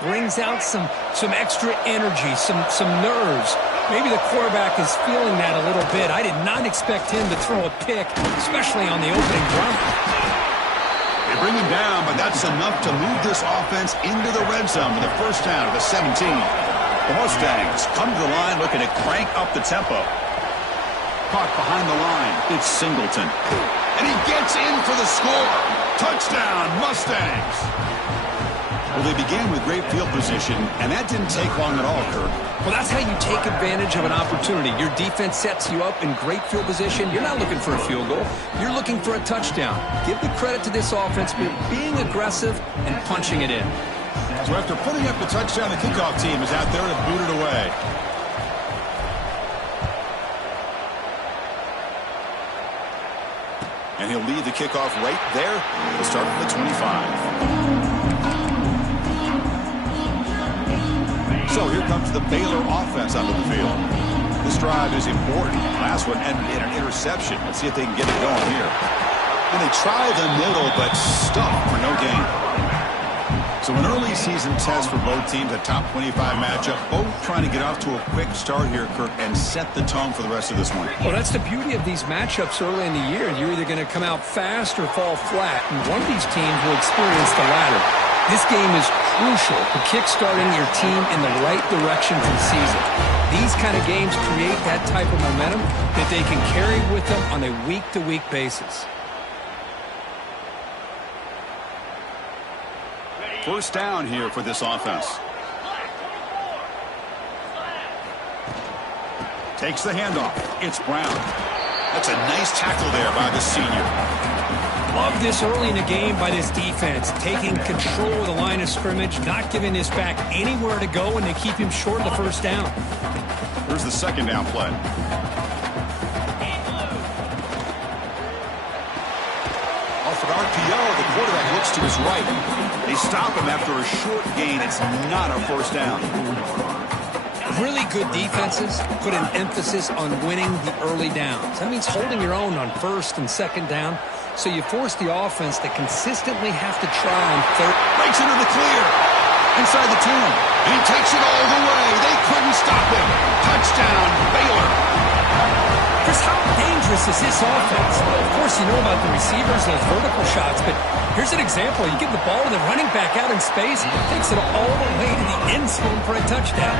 brings out some extra energy, some nerves. Maybe the quarterback is feeling that a little bit. I did not expect him to throw a pick, especially on the opening drive. They bring him down, but that's enough to move this offense into the red zone with a first down at the 17. The Mustangs come to the line looking to crank up the tempo. Caught behind the line. It's Singleton. And he gets in for the score. Touchdown, Mustangs. Well, they began with great field position, and that didn't take long at all, Kirk. Well, that's how you take advantage of an opportunity. Your defense sets you up in great field position. You're not looking for a field goal. You're looking for a touchdown. Give the credit to this offense for being aggressive and punching it in. So after putting up the touchdown, the kickoff team is out there to boot it away. And he'll lead the kickoff right there. He'll start from the 25. So here comes the Baylor offense onto the field. This drive is important. Last one ended in an interception. Let's see if they can get it going here. And they try the middle, but stuck for no gain. So an early season test for both teams, a top 25 matchup. Both trying to get off to a quick start here, Kirk, and set the tone for the rest of this one. Well, that's the beauty of these matchups early in the year. You're either going to come out fast or fall flat, and one of these teams will experience the latter. This game is crucial for kickstarting your team in the right direction for the season. These kind of games create that type of momentum that they can carry with them on a week-to-week basis. First down here for this offense. Takes the handoff. It's Brown. That's a nice tackle there by the senior. Love this early in the game by this defense, taking control of the line of scrimmage, not giving this back anywhere to go, and they keep him short of the first down. Here's the second down play. Off an RPO, the quarterback looks to his right. They stop him after a short gain. It's not a first down. Really good defenses put an emphasis on winning the early downs. That means holding your own on first and second down. So you force the offense to consistently have to try on third. Breaks into the clear. Inside the 10. And he takes it all the way. They couldn't stop him. Touchdown, Baylor. Chris, how dangerous is this offense? Well, of course, you know about the receivers, those vertical shots, but here's an example. You give the ball to the running back out in space, takes it all the way to the end zone for a touchdown.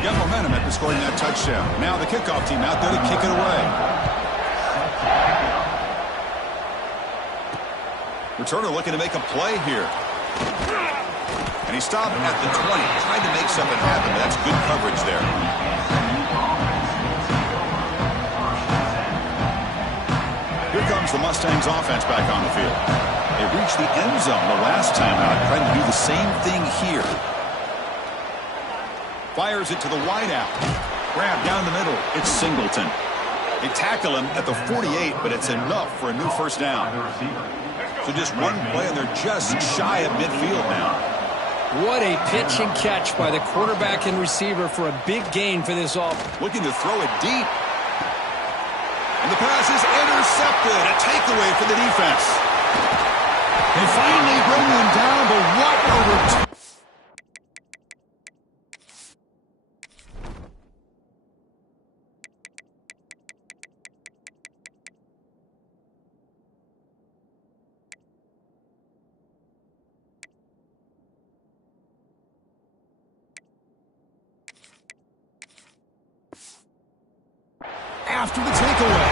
You got momentum after scoring that touchdown. Now the kickoff team out there to kick it away. Returner looking to make a play here. And he stopped at the 20, trying to make something happen. That's good coverage there. Here comes the Mustangs offense back on the field. They reached the end zone the last time out, trying to do the same thing here. Fires it to the wideout. Grab down the middle. It's Singleton. They tackle him at the 48, but it's enough for a new first down. So just one play, and they're just shy of midfield now. What a pitch and catch by the quarterback and receiver for a big gain for this offense. Looking to throw it deep. And the pass is intercepted. A takeaway for the defense. They finally bring him down, but what over... After the takeaway.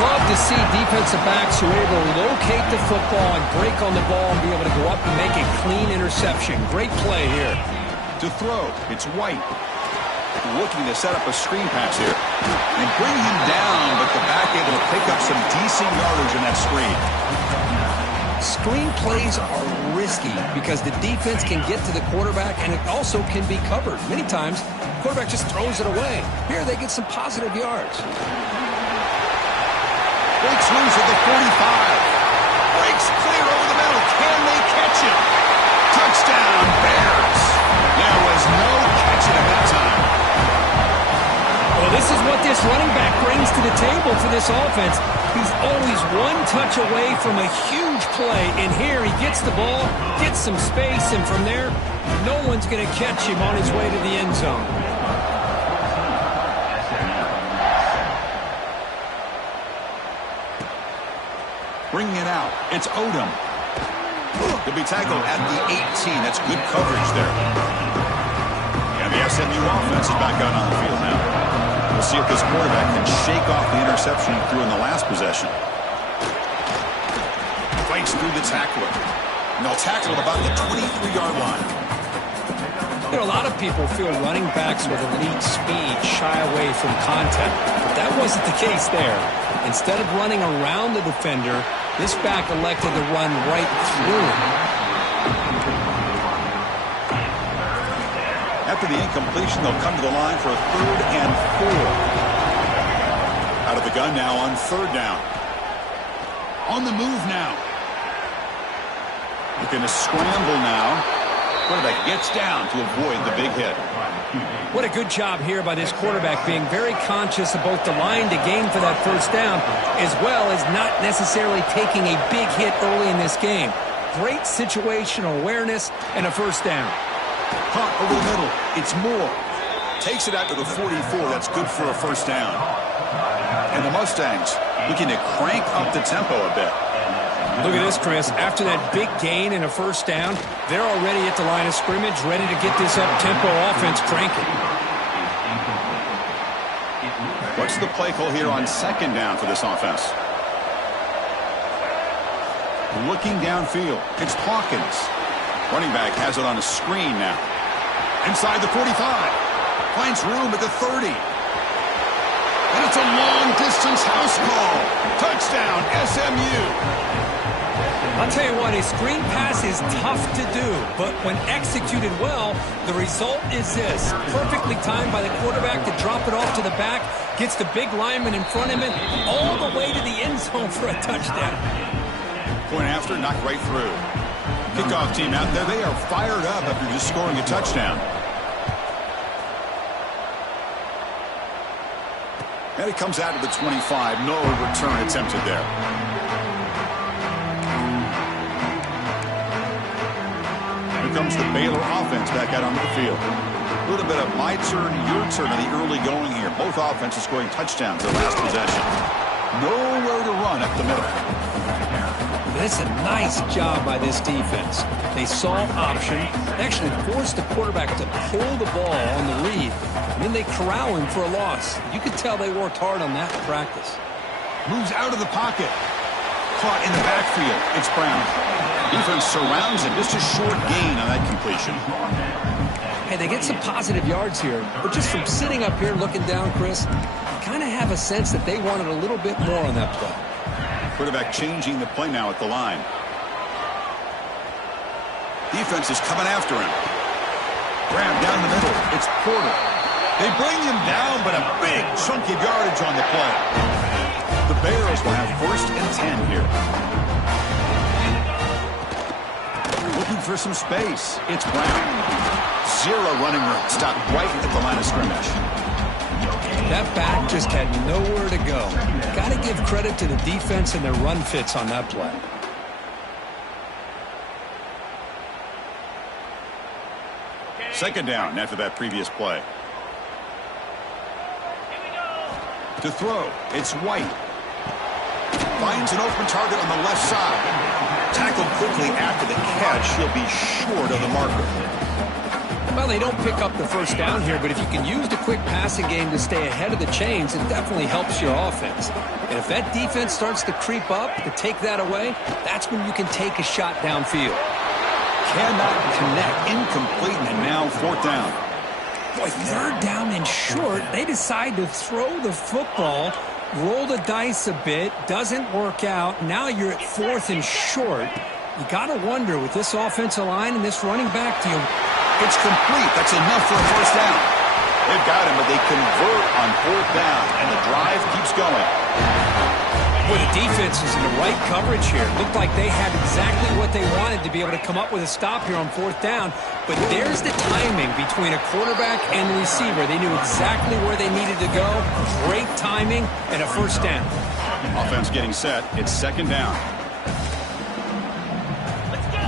Love to see defensive backs who are able to locate the football and break on the ball and be able to go up and make a clean interception. Great play here. To throw, it's White. Looking to set up a screen pass here. And bring him down, but the back able to pick up some decent yardage in that screen. Screen plays are risky because the defense can get to the quarterback and it also can be covered. Many times, the quarterback just throws it away. Here, they get some positive yards. Breaks loose at the 45. Breaks clear over the middle. Can they catch him? Touchdown, Bears. There was no catching him that time. Well, this is what this running back brings brings to the table for this offense. He's always one touch away from a huge play. And here he gets the ball, gets some space, and from there, no one's going to catch him on his way to the end zone. Bringing it out, it's Odom. He'll be tackled at the 18. That's good coverage there. And the SMU offense is back out on the field now. We'll see if this quarterback can shake off the interception he threw in the last possession. Fights through the tackler. And they'll tackle about the 23-yard line. You know, a lot of people feel running backs with elite speed shy away from contact, but that wasn't the case there. Instead of running around the defender, this back elected to run right through him. After the incompletion, they'll come to the line for a 3rd and 4. Out of the gun now on 3rd down. On the move now. Looking to scramble now. Quarterback gets down to avoid the big hit. What a good job here by this quarterback, being very conscious of both the line to gain for that 1st down, as well as not necessarily taking a big hit early in this game. Great situational awareness and a 1st down. Caught over the middle. It's Moore. Takes it out to the 44. That's good for a 1st down. And the Mustangs looking to crank up the tempo a bit. Look at this, Chris. After that big gain and a 1st down, they're already at the line of scrimmage, ready to get this up-tempo offense cranking. What's the play call here on 2nd down for this offense? Looking downfield. It's Hawkins. Running back has it on a screen now. Inside the 45. Finds room at the 30. And it's a long-distance house call. Touchdown, SMU. I'll tell you what, a screen pass is tough to do, but when executed well, the result is this. Perfectly timed by the quarterback to drop it off to the back, gets the big lineman in front of him, all the way to the end zone for a touchdown. Point after, knocked right through. Kickoff team out there, they are fired up after just scoring a touchdown. And it comes out to the 25. No return attempted there. Here comes the Baylor offense back out onto the field. A little bit of my turn, your turn in the early going here. Both offenses scoring touchdowns their last possession. Nowhere to run up the middle. It's a nice job by this defense. They saw option, they actually forced the quarterback to pull the ball on the read, and then they corral him for a loss. You could tell they worked hard on that in practice. Moves out of the pocket. Caught in the backfield. It's Brown. Defense surrounds him. Just a short gain on that completion. Hey, they get some positive yards here, but just from sitting up here looking down, Chris, you kind of have a sense that they wanted a little bit more on that play. Quarterback changing the play now at the line. Defense is coming after him. Grab down the middle. It's Porter. They bring him down, but a big chunk of yardage on the play. The Bears will have 1st and 10 here. Looking for some space. It's Brown. 0 running room. Stopped right at the line of scrimmage. That back just had nowhere to go. Got to give credit to the defense and their run fits on that play. Second down after that previous play. To throw, it's White. Finds an open target on the left side. Tackled quickly after the catch. He'll be short of the marker. Well, they don't pick up the 1st down here, but if you can use the quick passing game to stay ahead of the chains, it definitely helps your offense. And if that defense starts to creep up to take that away, that's when you can take a shot downfield. Cannot connect. Incomplete, and now 4th down. Boy, 3rd down and short. They decide to throw the football, roll the dice a bit, doesn't work out. Now you're at 4th and short. You got to wonder, with this offensive line and this running back team, it's complete. That's enough for a 1st down. They've got him, but they convert on 4th down, and the drive keeps going. Boy, the defense is in the right coverage here. Looked like they had exactly what they wanted to be able to come up with a stop here on 4th down. But there's the timing between a quarterback and the receiver. They knew exactly where they needed to go. Great timing and a first down. Offense getting set. It's second down. Let's go.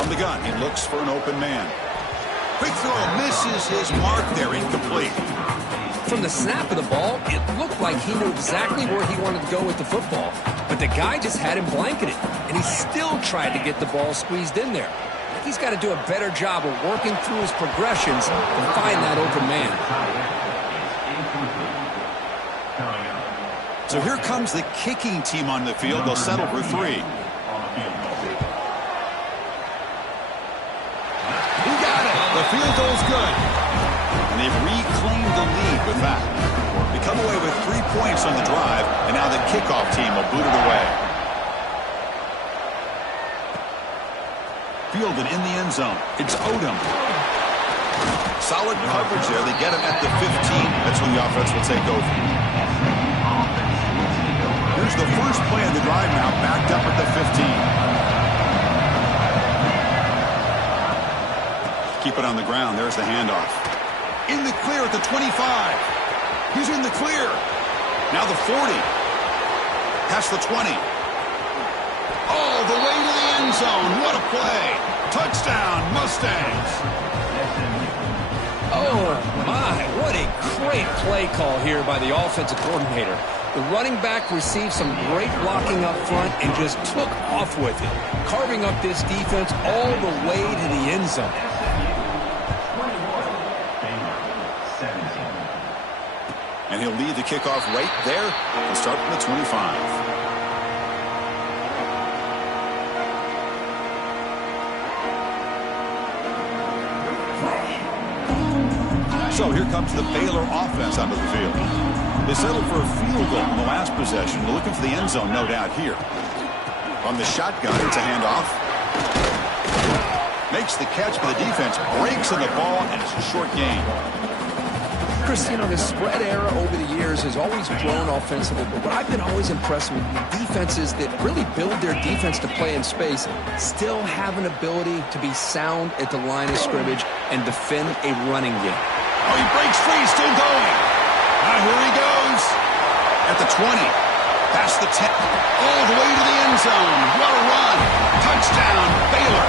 From the gun, he looks for an open man. Quick throw, misses his mark there, incomplete. From the snap of the ball, it looked like he knew exactly where he wanted to go with the football. But the guy just had him blanketed, and he still tried to get the ball squeezed in there. He's got to do a better job of working through his progressions and find that open man. So here comes the kicking team on the field. They'll settle for 3. He got it. The field goal's good. And they've reclaimed the lead with that. They come away with 3 points on the drive, and now the kickoff team will boot it away. Fielded in the end zone. It's Odom. Solid coverage there. They get him at the 15. That's when the offense will take over. Here's the first play of the drive now, backed up at the 15. Keep it on the ground. There's the handoff. In the clear at the 25. He's in the clear. Now the 40. Past the 20. All the way to the end zone. What a play. Touchdown, Mustangs. Oh, my. What a great play call here by the offensive coordinator. The running back received some great blocking up front and just took off with it, carving up this defense all the way to the end zone. And he'll lead the kickoff right there and start from the 25. So here comes the Baylor offense onto the field. They settled for a field goal in the last possession. They're looking for the end zone, no doubt, here. From the shotgun, it's a handoff. Makes the catch, but the defense breaks in the ball, and it's a short gain. Chris, you know, the spread era over the years has always grown offensively, but what I've been always impressed with defenses that really build their defense to play in space still have an ability to be sound at the line of scrimmage and defend a running game. Oh, he breaks free, still going. Now here he goes. At the 20. Past the 10. All the way to the end zone. What a run. Touchdown, Baylor.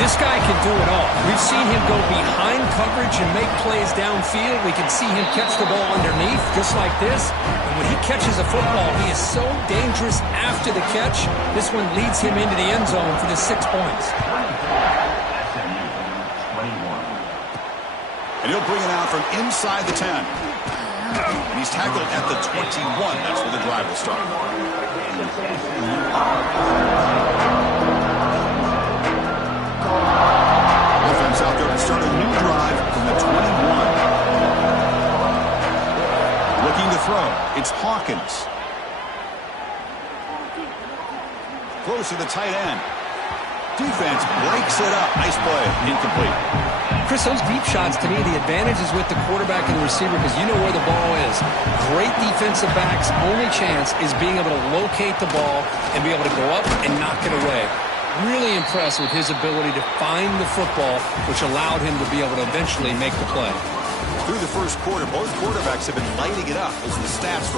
This guy can do it all. We've seen him go behind coverage and make plays downfield. We can see him catch the ball underneath, just like this. And when he catches a football, he is so dangerous after the catch. This one leads him into the end zone for the 6 points. And he'll bring it out from inside the 10. And he's tackled at the 21. That's where the drive will start. Offense out there to start a new drive from the 21. Looking to throw. It's Hawkins. Close to the tight end. Defense breaks it up. Nice play. Incomplete. Chris, those deep shots, to me, the advantage is with the quarterback and the receiver because you know where the ball is. Great defensive backs' only chance is being able to locate the ball and be able to go up and knock it away. Really impressed with his ability to find the football, which allowed him to be able to eventually make the play. Through the first quarter, both quarterbacks have been lighting it up as the stats.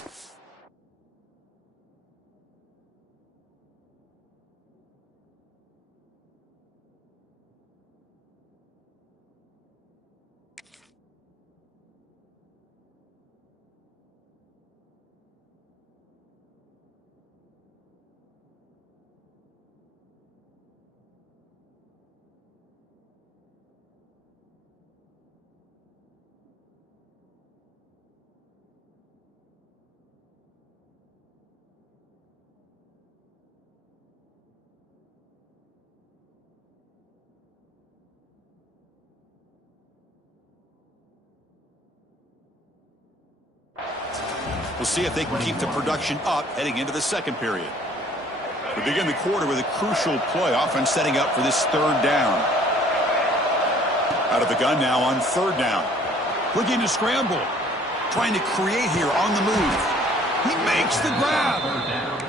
We'll see if they can keep the production up heading into the second period. We begin the quarter with a crucial play. Offense setting up for this third down. Out of the gun now on third down. Looking to scramble. Trying to create here on the move. He makes the grab.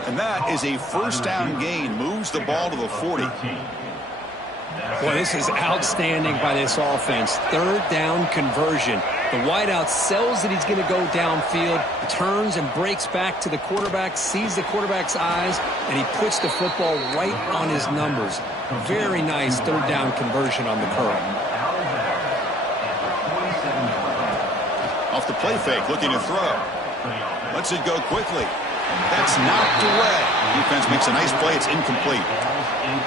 And that is a first down gain. Moves the ball to the 40. Well, this is outstanding by this offense. Third down conversion. The wideout sells that he's going to go downfield, turns and breaks back to the quarterback, sees the quarterback's eyes, and he puts the football right on his numbers. Very nice third down conversion on the curl. Off the play fake, looking to throw. Lets it go quickly. That's knocked away. Defense makes a nice play. It's incomplete.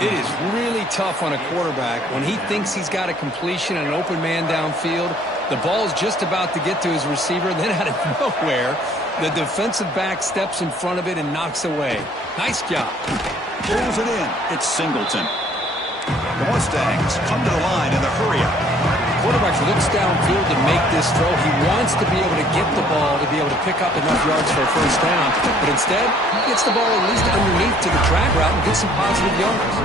It is really tough on a quarterback when he thinks he's got a completion and an open man downfield. The ball's just about to get to his receiver. Then out of nowhere, the defensive back steps in front of it and knocks away. Nice job. Pulls it in. It's Singleton. The Mustangs come to the line in the hurry-up. Quarterback looks downfield to make this throw. He wants to be able to get the ball to be able to pick up enough yards for a first down. But instead, he gets the ball at least underneath to the drag route and gets some positive yards.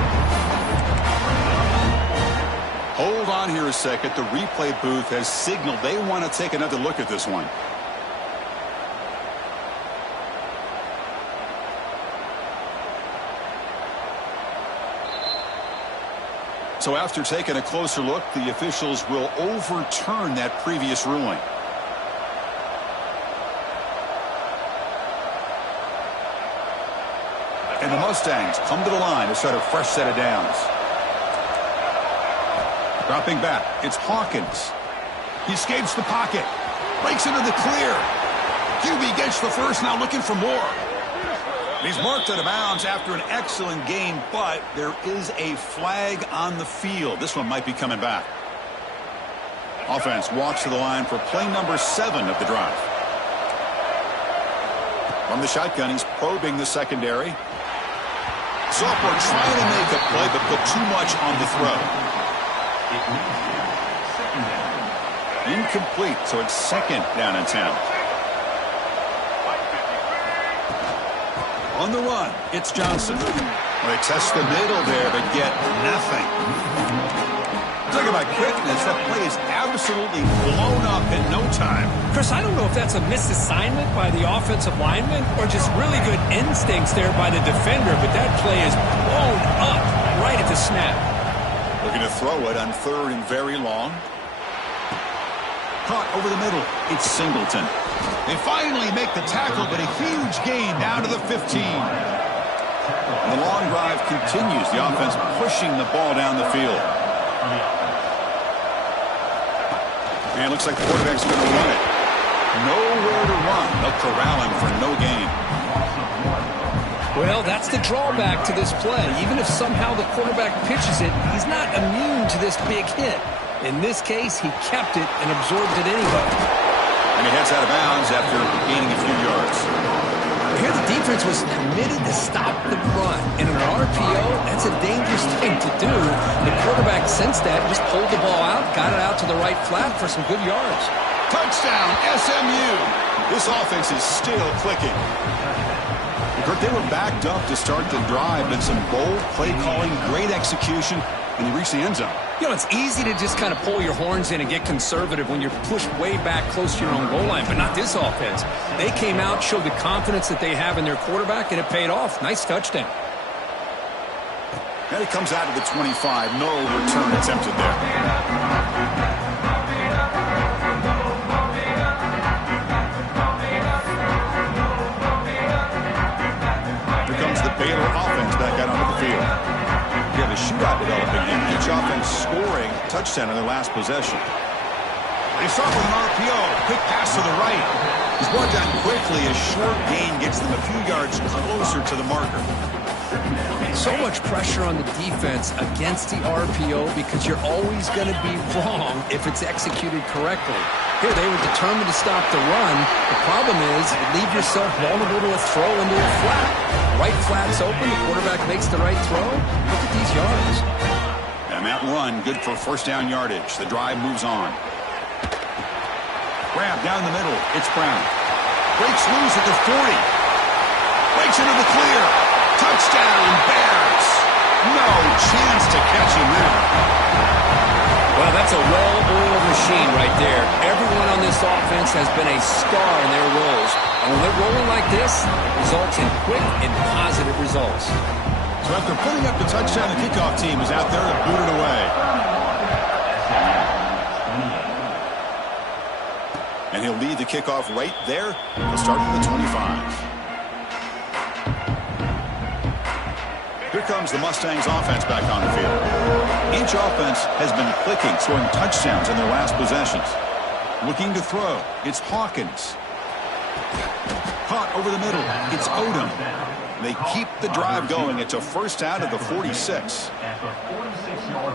Hold on here a second. The replay booth has signaled they want to take another look at this one. So after taking a closer look, the officials will overturn that previous ruling. And the Mustangs come to the line to start a fresh set of downs. Dropping back, it's Hawkins. He escapes the pocket, breaks into the clear. QB gets the first, now looking for more. He's marked out of bounds after an excellent game, but there is a flag on the field. This one might be coming back. Offense walks to the line for play number 7 of the drive. From the shotgun, he's probing the secondary. Sophomore trying to make a play, but put too much on the throw. Incomplete, so it's second down and 10. On the run, it's Johnson. Well, they test the middle there, but get nothing. Talk about quickness. That play is absolutely blown up in no time. Chris, I don't know if that's a misassignment by the offensive lineman or just really good instincts there by the defender, but that play is blown up right at the snap. Looking to throw it on third and very long. Caught over the middle. It's Singleton. They finally make the tackle, but a huge gain down to the 15. And the long drive continues. The offense pushing the ball down the field. And it looks like the quarterback's going to run it. Nowhere to run. They'll corral him for no gain. Well, that's the drawback to this play. Even if somehow the quarterback pitches it, he's not immune to this big hit. In this case, he kept it and absorbed it anyway. And he heads out of bounds after gaining a few yards. Here the defense was committed to stop the run. In an RPO, that's a dangerous thing to do. The quarterback sensed that, just pulled the ball out, got it out to the right flat for some good yards. Touchdown, SMU. This offense is still clicking. They were backed up to start the drive, but some bold play calling, great execution, and they reached the end zone. You know, it's easy to just kind of pull your horns in and get conservative when you're pushed way back close to your own goal line, but not this offense. They came out, showed the confidence that they have in their quarterback, and it paid off. Nice touchdown. And it comes out of the 25. No return attempted there. Baylor offense back out onto the field. We have a shootout developing here. Each offense scoring a touchdown in their last possession. They start with an RPO. Quick pass to the right. He's brought down quickly. A short gain gets them a few yards closer to the marker. So much pressure on the defense against the RPO because you're always going to be wrong if it's executed correctly. Here, they were determined to stop the run. The problem is you leave yourself vulnerable to a throw into a flat. Right flat's open. The quarterback makes the right throw. Look at these yards. And that run, good for first down yardage. The drive moves on. Grab down the middle. It's Brown. Breaks loose at the 40. Breaks into the clear. Touchdown, Bears. No chance to catch him there. Well, that's a well-oiled machine right there. Everyone on this offense has been a star in their roles. And when they're rolling like this, it results in quick and positive results. So after putting up the touchdown, the kickoff team is out there to boot it away. And he'll lead the kickoff right there. He'll start from the 25. Here comes the Mustangs offense back on the field. Each offense has been clicking, scoring touchdowns in their last possessions. Looking to throw. It's Hawkins. Caught over the middle. It's Odom. They keep the drive going. It's a first down at the 46.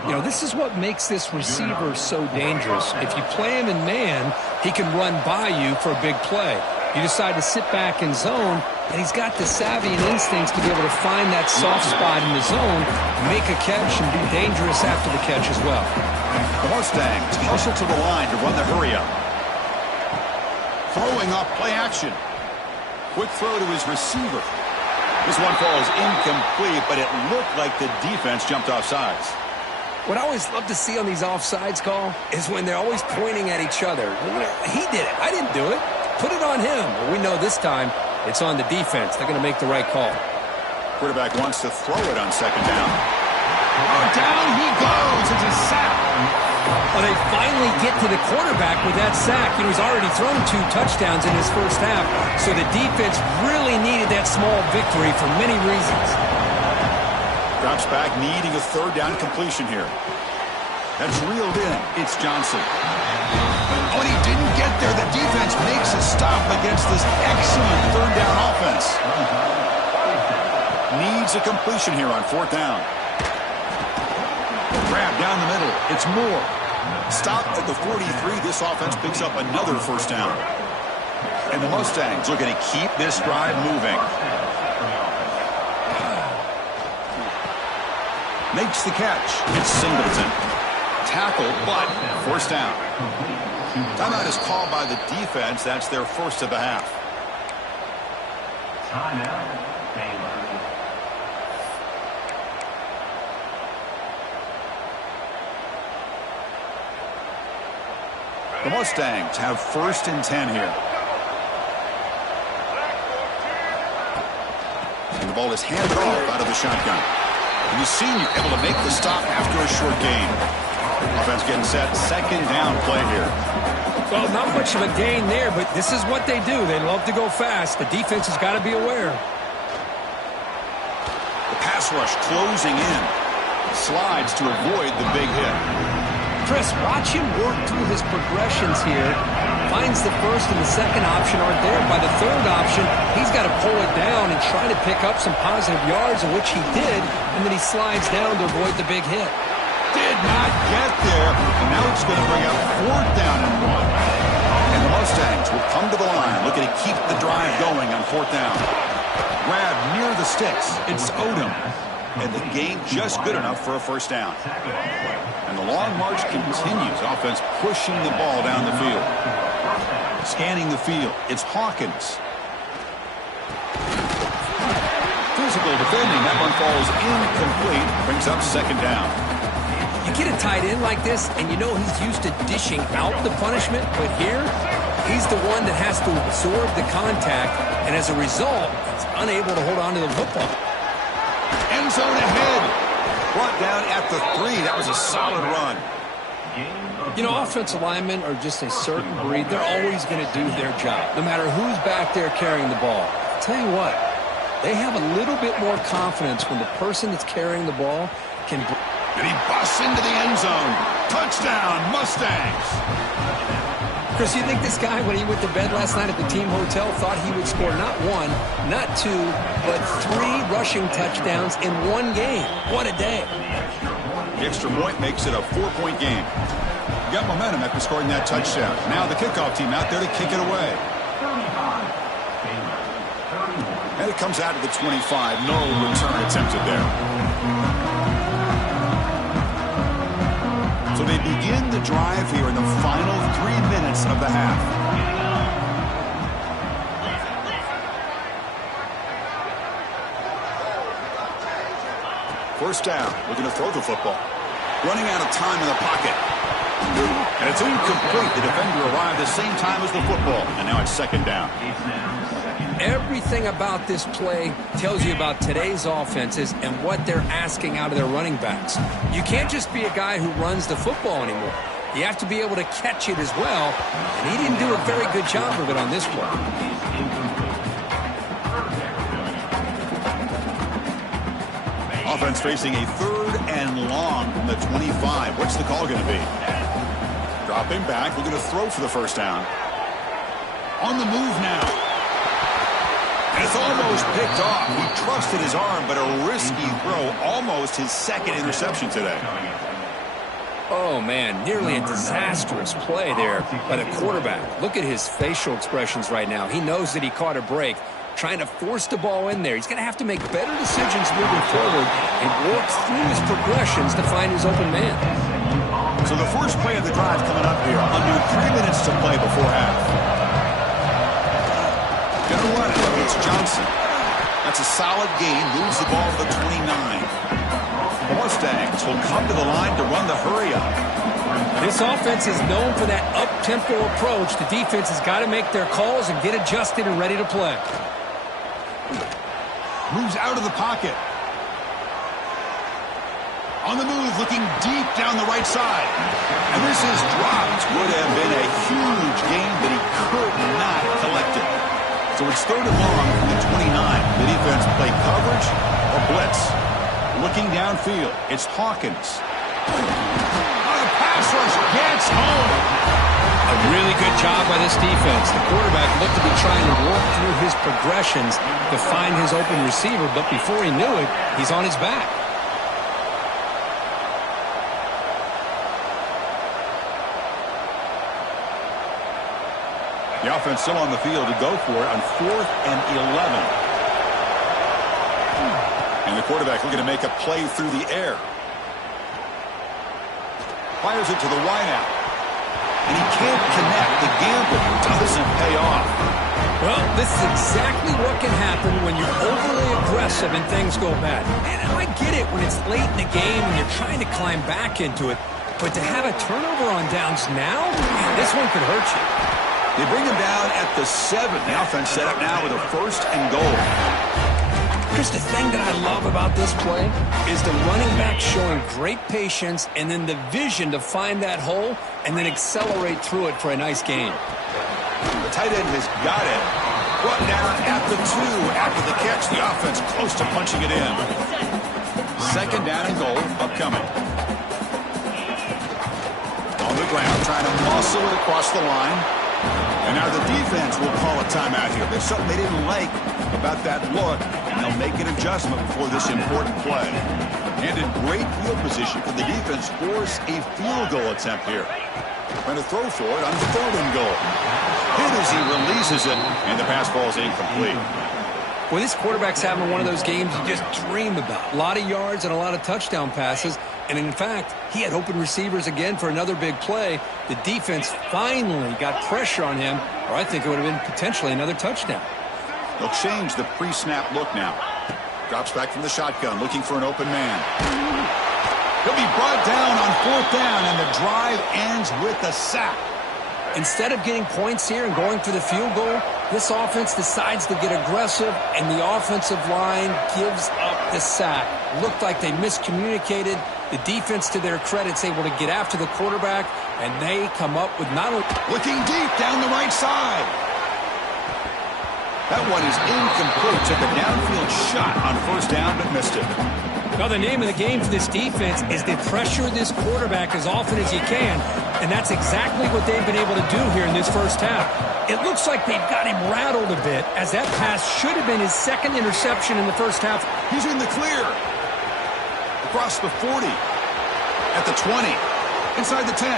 You know, this is what makes this receiver so dangerous. If you play him in man, he can run by you for a big play. You decide to sit back in zone, and he's got the savvy and instincts to be able to find that soft spot in the zone, make a catch, and be dangerous after the catch as well. The Mustangs hustle to the line to run the hurry-up. Throwing off play action. Quick throw to his receiver. This one falls incomplete, but it looked like the defense jumped off sides. What I always love to see on these offsides call is when they're always pointing at each other. He did it. I didn't do it. Put it on him. Well, we know this time it's on the defense. They're going to make the right call. Quarterback wants to throw it on second down. Oh, down he goes. It's a sack. Well, they finally get to the quarterback with that sack. You know, he's already thrown 2 touchdowns in his first half, so the defense really needed that small victory for many reasons. Drops back, needing a third down completion here. That's reeled in. It's Johnson. Oh, and he didn't get there. The defense makes a stop against this excellent third down offense. Needs a completion here on fourth down. Grab down the middle. It's Moore. Stop at the 43. This offense picks up another first down. And the Mustangs looking to keep this drive moving. Makes the catch. It's Singleton. Tackle, but first down. Timeout is called by the defense. That's their first of the half. The Mustangs have first and 10 here. And the ball is handed off out of the shotgun. And the senior able to make the stop after a short gain. Offense getting set. Second down play here. Well, not much of a gain there, but this is what they do. They love to go fast. The defense has got to be aware. The pass rush closing in. Slides to avoid the big hit. Chris, watch him work through his progressions here. Finds the first and the second option aren't there. By the third option, he's got to pull it down and try to pick up some positive yards, of which he did, and then he slides down to avoid the big hit. Did not get there, and now it's going to bring up fourth down and 1. And the Mustangs will come to the line, looking to keep the drive going on fourth down. Grab near the sticks. It's Odom. And the gain just good enough for a first down. And the long march continues. Offense pushing the ball down the field. Scanning the field. It's Hawkins. Physical defending. That one falls incomplete. Brings up second down. You get a tight end like this, and you know he's used to dishing out the punishment, but here, he's the one that has to absorb the contact, and as a result, he's unable to hold on to the football. End zone ahead. Brought down at the 3. That was a solid run. You know, offensive linemen are just a certain breed. They're always going to do their job, no matter who's back there carrying the ball. I'll tell you what, they have a little bit more confidence when the person that's carrying the ball can... And he busts into the end zone. Touchdown, Mustangs. Chris, you think this guy, when he went to bed last night at the team hotel, thought he would score not 1, not 2, but 3 rushing touchdowns in one game? What a day. The extra point makes it a 4-point game. Got momentum after scoring that touchdown. Now the kickoff team out there to kick it away. And it comes out to the 25. No return attempted there. So they begin the drive here in the final 3 minutes of the half. First down, looking to throw the football. Running out of time in the pocket. And it's incomplete. The defender arrived the same time as the football. And now it's second down. Everything about this play tells you about today's offenses and what they're asking out of their running backs. You can't just be a guy who runs the football anymore. You have to be able to catch it as well, and he didn't do a very good job of it on this play. Offense facing a 3rd and long from the 25. What's the call going to be? Dropping back. We're going to throw for the first down. On the move now. And it's almost picked off. He trusted his arm, but a risky throw. Almost his 2nd interception today. Oh, man, nearly a disastrous play there by the quarterback. Look at his facial expressions right now. He knows that he caught a break, trying to force the ball in there. He's going to have to make better decisions moving forward and work through his progressions to find his open man. So the first play of the drive coming up here. Under 3 minutes to play before half. Gonna run it. It's Johnson. That's a solid gain. Moves the ball to the 29. The Mustangs will come to the line to run the hurry-up. This offense is known for that up-tempo approach. The defense has got to make their calls and get adjusted and ready to play. Moves out of the pocket. On the move, looking deep down the right side. And this is dropped. Would have been a huge gain, but he could not collect it. So it's 3rd and long from the 29. The defense play coverage or blitz. Looking downfield, it's Hawkins. The pass rush gets home. A really good job by this defense. The quarterback looked to be trying to work through his progressions to find his open receiver, but before he knew it, he's on his back. The offense still on the field to go for it on 4th and 11. And the quarterback looking to make a play through the air. Fires it to the wideout. And he can't connect. The gamble doesn't pay off. Well, this is exactly what can happen when you're overly aggressive and things go bad. And I get it when it's late in the game and you're trying to climb back into it. But to have a turnover on downs now, man, this one could hurt you. They bring him down at the 7. The offense set up now with a 1st and goal. Chris, the thing that I love about this play is the running back showing great patience and then the vision to find that hole and then accelerate through it for a nice gain. The tight end has got it. Brought down at the 2 after the catch. The offense close to punching it in. 2nd down and goal upcoming. On the ground, trying to muscle it across the line. And now the defense will call a timeout here. There's something they didn't like about that look, and they'll make an adjustment before this important play. And in great field position for the defense, force a field goal attempt here. Trying to throw for it on 3rd and goal. Hit as he releases it, and the pass ball is incomplete. Well, this quarterback's having one of those games you just dream about. A lot of yards and a lot of touchdown passes. And in fact, he had open receivers again for another big play. The defense finally got pressure on him, or I think it would have been potentially another touchdown. They'll change the pre-snap look now. Drops back from the shotgun, looking for an open man. He'll be brought down on 4th down, and the drive ends with a sack. Instead of getting points here and going for the field goal, this offense decides to get aggressive, and the offensive line gives up the sack. Looked like they miscommunicated. The defense, to their credit, is able to get after the quarterback, and they come up with not only... Looking deep down the right side. That one is incomplete. Took a downfield shot on 1st down, but missed it. Now, the name of the game for this defense is to pressure this quarterback as often as you can, and that's exactly what they've been able to do here in this first half. It looks like they've got him rattled a bit, as that pass should have been his 2nd interception in the first half. He's in the clear. Across the 40. At the 20. Inside the 10.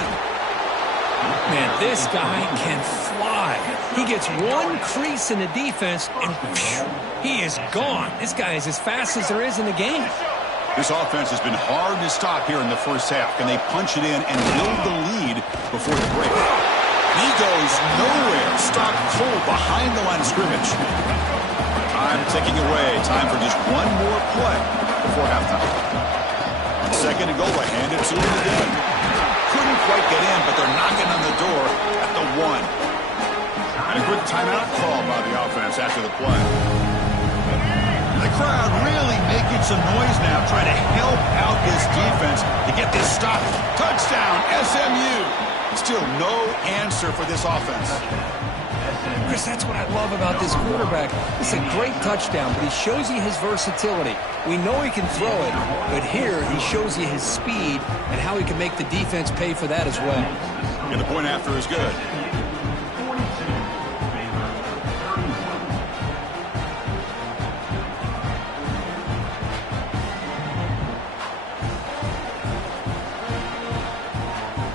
Man, this guy can fly. He gets one crease in the defense, and whew, he is gone. This guy is as fast as there is in the game. This offense has been hard to stop here in the first half. Can they punch it in and build the lead before the break? He goes nowhere. Stopped cold behind the line of scrimmage. Time ticking away. Time for just one more play before halftime. 2nd and goal. I hand it to him again. Couldn't quite get in. Timeout call by the offense after the play. The crowd really making some noise now, trying to help out this defense to get this stop. Touchdown, SMU. Still no answer for this offense. Chris, that's what I love about this quarterback. It's a great touchdown, but he shows you his versatility. We know he can throw it, but here he shows you his speed and how he can make the defense pay for that as well. And the point after is good.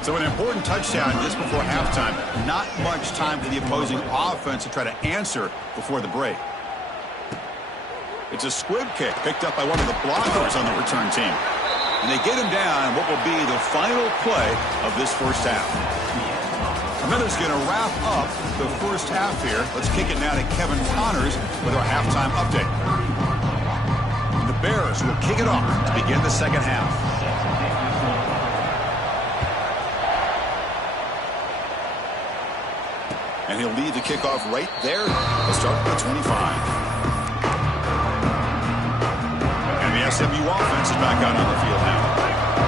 So an important touchdown just before halftime. Not much time for the opposing offense to try to answer before the break. It's a squib kick picked up by one of the blockers on the return team. And they get him down in what will be the final play of this first half. Miller's going to wrap up the first half here. Let's kick it now to Kevin Connors with our halftime update. And the Bears will kick it off to begin the second half. And he'll lead the kickoff right there. He'll start at the 25. And the SMU offense is back out on the field now.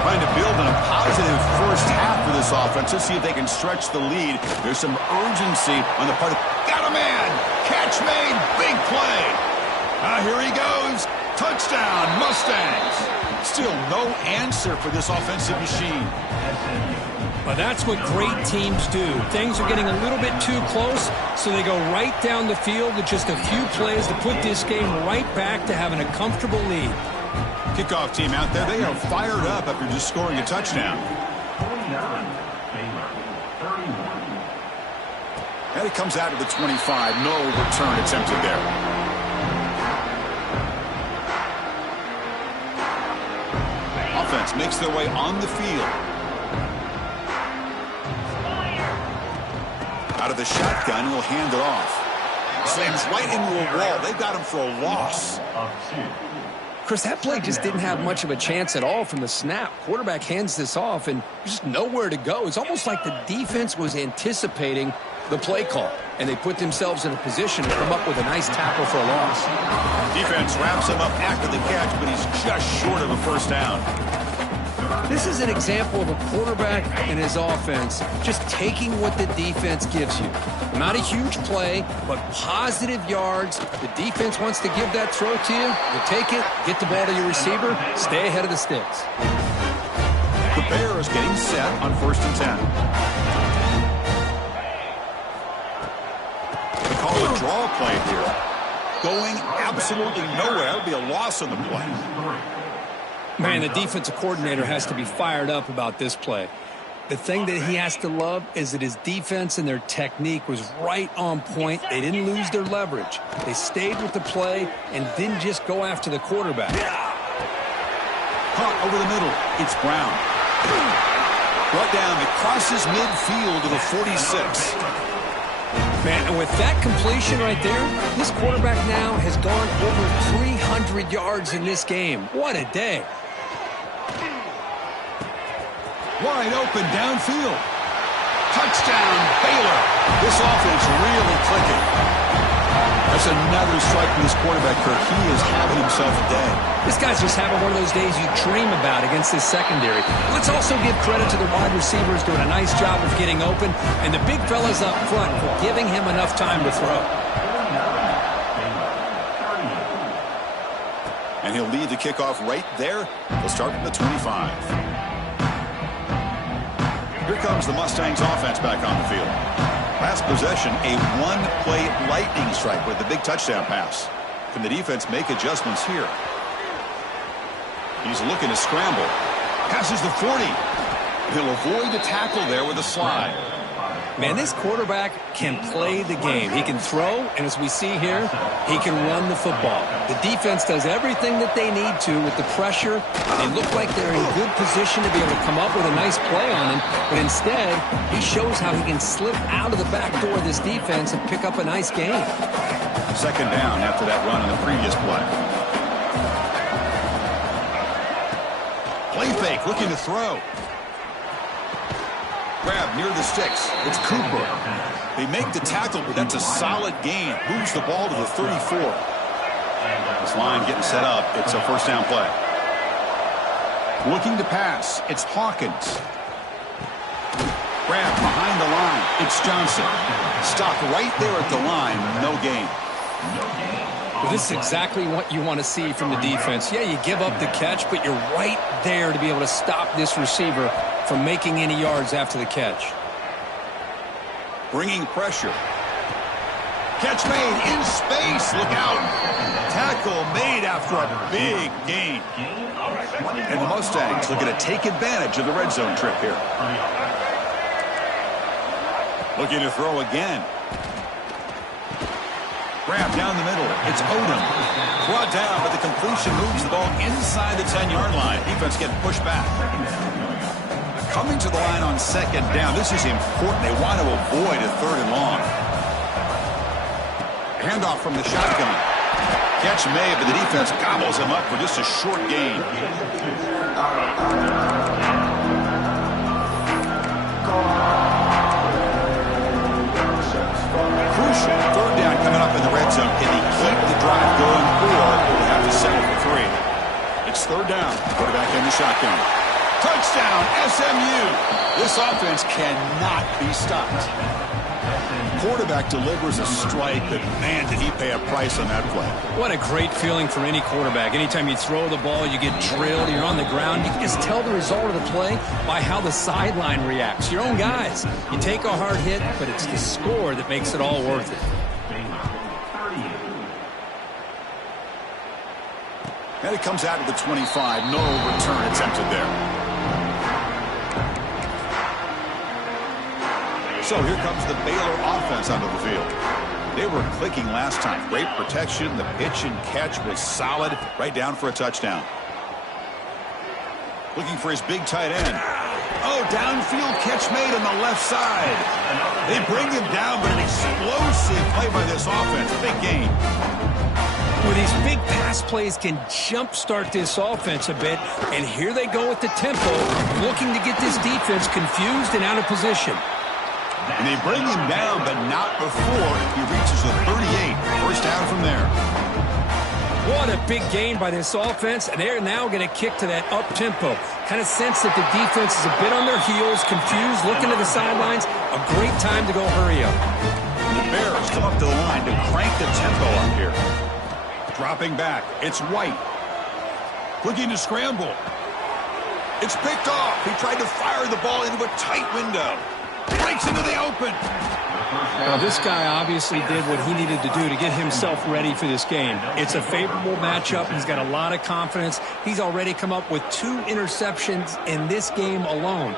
Trying to build on a positive first half for this offense. Let's see if they can stretch the lead. There's some urgency on the part of... Got a man! Catch made! Big play! Here he goes! Touchdown, Mustangs! Still no answer for this offensive machine. Well, that's what great teams do. Things are getting a little bit too close, so they go right down the field with just a few plays to put this game right back to having a comfortable lead. Kickoff team out there, they are fired up after just scoring a touchdown. And it comes out to the 25. No return attempted there. Offense makes their way on the field. Out of the shotgun, he'll hand it off. Slams right into a wall. They've got him for a loss. Chris, that play just didn't have much of a chance at all from the snap. Quarterback hands this off, and there's just nowhere to go. It's almost like the defense was anticipating the play call, and they put themselves in a position to come up with a nice tackle for a loss. Defense wraps him up after the catch, but he's just short of a first down. This is an example of a quarterback and his offense just taking what the defense gives you. Not a huge play, but positive yards. The defense wants to give that throw to you. You take it, get the ball to your receiver, stay ahead of the sticks. The Bears getting set on 1st and 10. They call a draw play here. Going absolutely nowhere. That would be a loss on the play. Man, the defensive coordinator has to be fired up about this play. The thing that he has to love is that his defense and their technique was right on point. They didn't lose their leverage. They stayed with the play and didn't just go after the quarterback. Caught over the middle. It's Brown. Brought down. It crosses midfield to the 46. Man, and with that completion right there, this quarterback now has gone over 300 yards in this game. What a day. Wide open downfield. Touchdown, Baylor. This offense really clicking. That's another strike from this quarterback, Kirk. He is having himself a day. This guy's just having one of those days you dream about against this secondary. Let's also give credit to the wide receivers doing a nice job of getting open, and the big fellas up front for giving him enough time to throw. And he'll lead the kickoff right there. He'll start from the 25. Here comes the Mustangs offense back on the field. Last possession, a one-play lightning strike with the big touchdown pass. Can the defense make adjustments here? He's looking to scramble. Passes the 40. He'll avoid the tackle there with a slide. Man, this quarterback can play the game. He can throw, and as we see here, he can run the football. The defense does everything that they need to with the pressure. They look like they're in good position to be able to come up with a nice play on him, but instead, he shows how he can slip out of the back door of this defense and pick up a nice gain. Second down after that run on the previous play. Play fake, looking to throw. Grab near the sticks. It's Cooper. They make the tackle, but that's a solid gain. Moves the ball to the 34. This line getting set up. It's a first down play. Looking to pass. It's Hawkins. Grab behind the line. It's Johnson. Stopped right there at the line. No gain. Well, this is exactly what you want to see from the defense. Yeah, you give up the catch, but you're right there to be able to stop this receiver from making any yards after the catch. Bringing pressure. Catch made in space. Look out. Tackle made after a big gain. And the Mustangs looking to take advantage of the red zone trip here. Looking to throw again. Grab down the middle. It's Odom. Brought down, but the completion moves the ball inside the 10-yard line. Defense getting pushed back. Coming to the line on second down. This is important. They want to avoid a third and long. Handoff from the shotgun. Catch made, but the defense gobbles him up for just a short gain. Crucial third down coming up in the red zone. Can he keep the drive going, or will he have to settle for 3? It's third down. Quarterback in the shotgun. Touchdown, SMU. This offense cannot be stopped. Quarterback delivers a strike, but man, did he pay a price on that play. What a great feeling for any quarterback. Anytime you throw the ball, you get drilled, you're on the ground. You can just tell the result of the play by how the sideline reacts. Your own guys. You take a hard hit, but it's the score that makes it all worth it. And it comes out to the 25. No return attempted there. So here comes the Baylor offense onto the field. They were clicking last time. Great protection. The pitch and catch was solid. Right down for a touchdown. Looking for his big tight end. Oh, downfield catch made on the left side. They bring him down, but an explosive play by this offense. Big gain. Well, these big pass plays can jumpstart this offense a bit, and here they go with the tempo, looking to get this defense confused and out of position. And they bring him down, but not before he reaches the 38. First down from there. What a big gain by this offense, and they're now going to kick to that up-tempo. Kind of sense that the defense is a bit on their heels, confused, looking to the sidelines. A great time to go hurry up. And the Bears come up to the line to crank the tempo up here. Dropping back, it's White. Looking to scramble. It's picked off. He tried to fire the ball into a tight window. Breaks into the open. Well, this guy obviously did what he needed to do to get himself ready for this game. It's a favorable matchup. He's got a lot of confidence. He's already come up with 2 interceptions in this game alone.